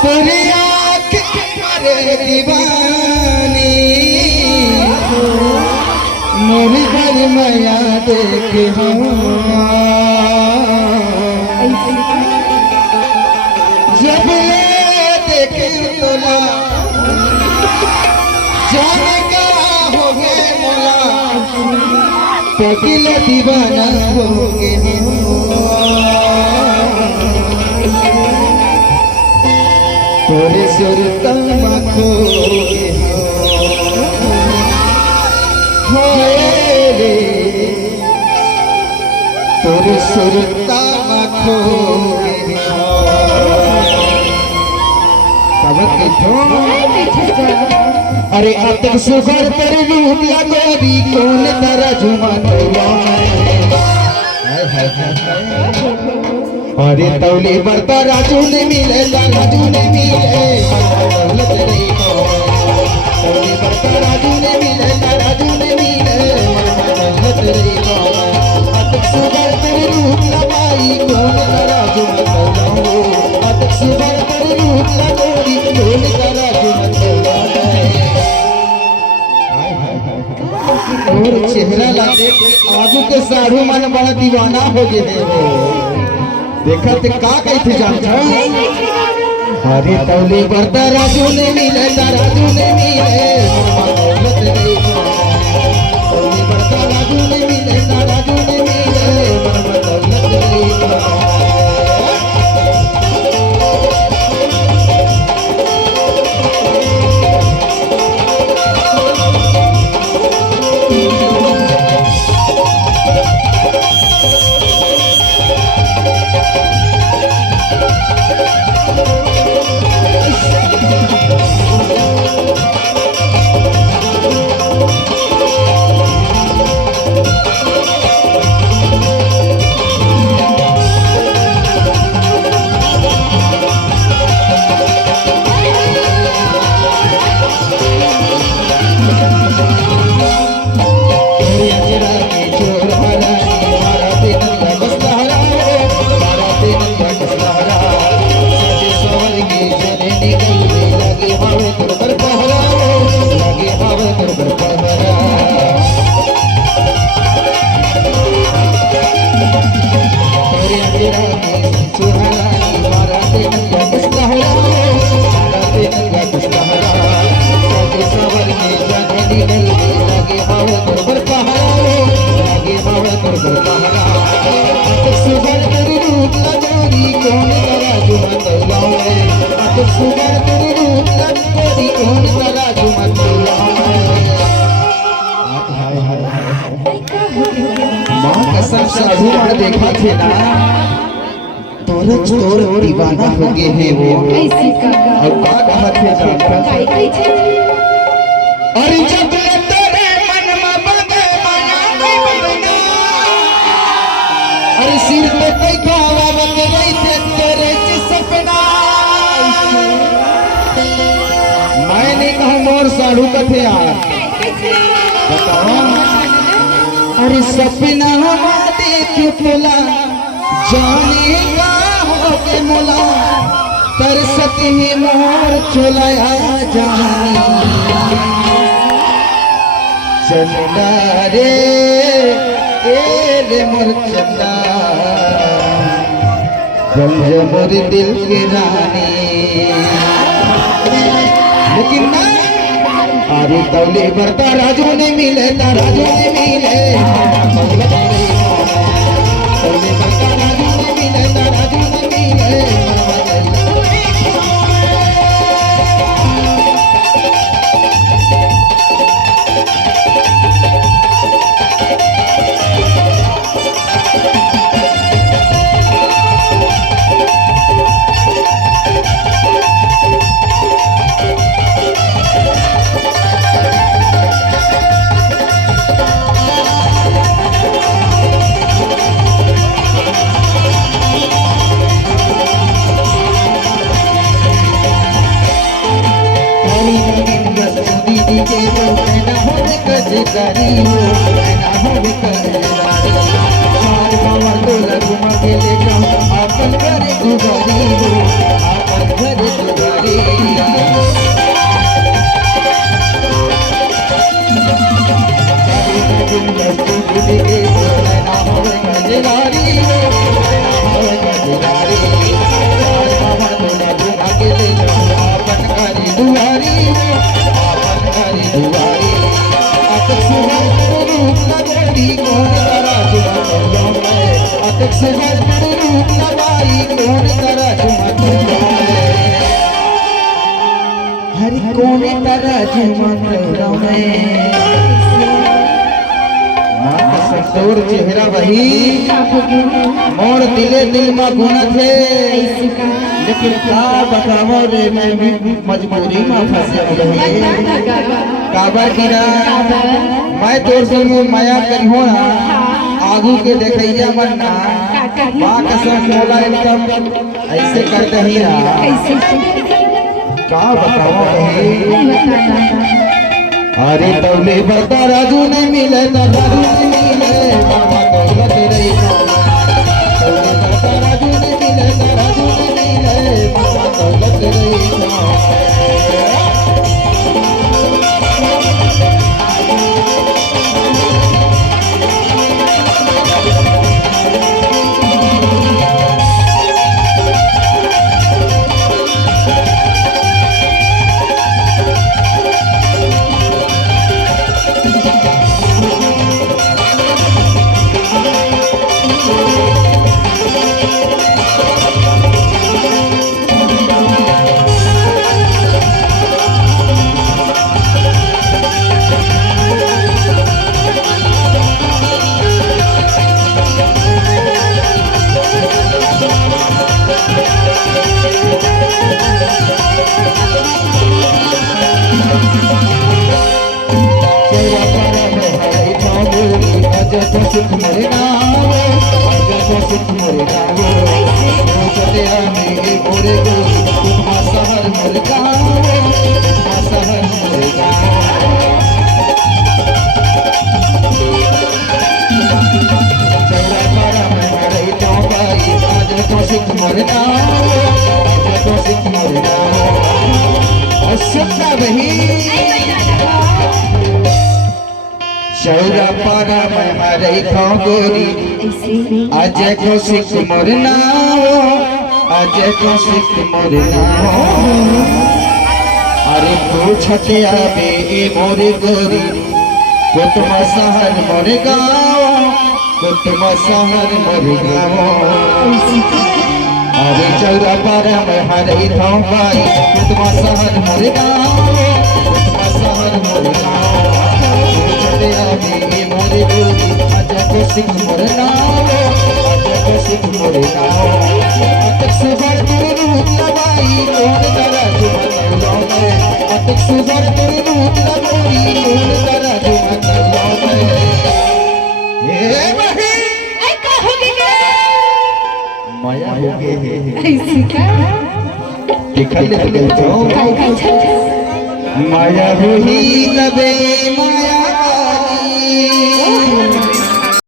तेरी आँख मेरे दीवानी मेरी घर माया देख जब ये देखे तोला जाने का हो गए मोला पगला दीवाना हो गए तोरे सुरता माखो रे तोरे सुरता माखो अरे अब तक सुगर पर रूप लगोरी कौन तारा झुमा अरे तौली बरता राजू ने मिले राजू ने मिले तौली बरता राजू ने मिले राजू ने मिले अब तक सुगर पर रूप लगाई कौन तारा झुमा अब तक सुगर पर रूप लगोरी कौन तारा झुमा और चेहरा ला देख आगू के साधु मन बड़ा दीवाना हो गए देखा ते का कहते जानता अरे तौले बरता राजू ने मिले राजू ने मिले तौले बरता राजू ने मिले राजू ने साधु मन देखा थे ना तोर तोर दीवाना हो गए हैं वो और का कहा थे जानता अरे जब तेरे मन में बंदे माया नहीं बना अरे सिर पे कई खावा बंदे रही थे तेरे सपना मैंने कहा मोर साधु कथे यार बताओ अरे सपना देख बोला जाने का हो के मोला तरसत ही मोर चलाया चंदा रे रे मोर चंदा मोर दिल की रानी लेकिन ना अरे तौले बरता राजू ने मिले राजू ने मिले हो आपन घर दुआरी के ना होवे गजरारी हो होवे गजरारी आगे ले आपन घर दुआरी हो आपन घर दुआरी अतक सुहर रूप नगरी कौन करा जुमा अतक सुहर रूप नवाई कौन करा जुमा हरि कौन करा जुमा तोर चेहरा वही मोर दिले दिल में गुनत है लेकिन का बतावो रे मैं भी मजबूरी में फंसे रही काबर की ना मैं तोर से माया करी हो ना आगू के देखैया मन ना मां कसम मोला एकदम ऐसे कर दही ना का बतावो रे अरे तौले बता राजू नहीं मिले तो राजू नहीं मिले मामा दौलत रही तौले बता राजू नहीं मिले तो राजू नहीं मिले मामा दौलत रही सुख मोरे नाम सुख मोरे नाम चले मेरे मोरे गोरी तुम शहर मोरे गाँव शहर मोरे चौरा पारा में मरे तो भाई आज तो सुख मोरे नाम आज तो सुख मोरे नाम और सुनना वही चौरा पारा में मारे गोरी आज को सिख मोर नाओ आज को सिख मोर नाओ अरे पूछते आबे मोरे गोरी कुतुम शहर मोर गाँव कुतुम शहर मोर गाँव अरे चौरा पारा में मारे भाई कुतुम शहर मोर गाँव कुतुम शहर मोर गाँव मोरे गोरी आज को सिख मोर नाम आज को सिख मोर नाम अतक सुभर रूप लगाई कौन करा जुमा में अतक सुभर रूप लगाई कौन करा जुमा में हे वही ऐ का हो गए माया हो गए ऐसी का दिखाई ले जाओ माया हुई लबे माया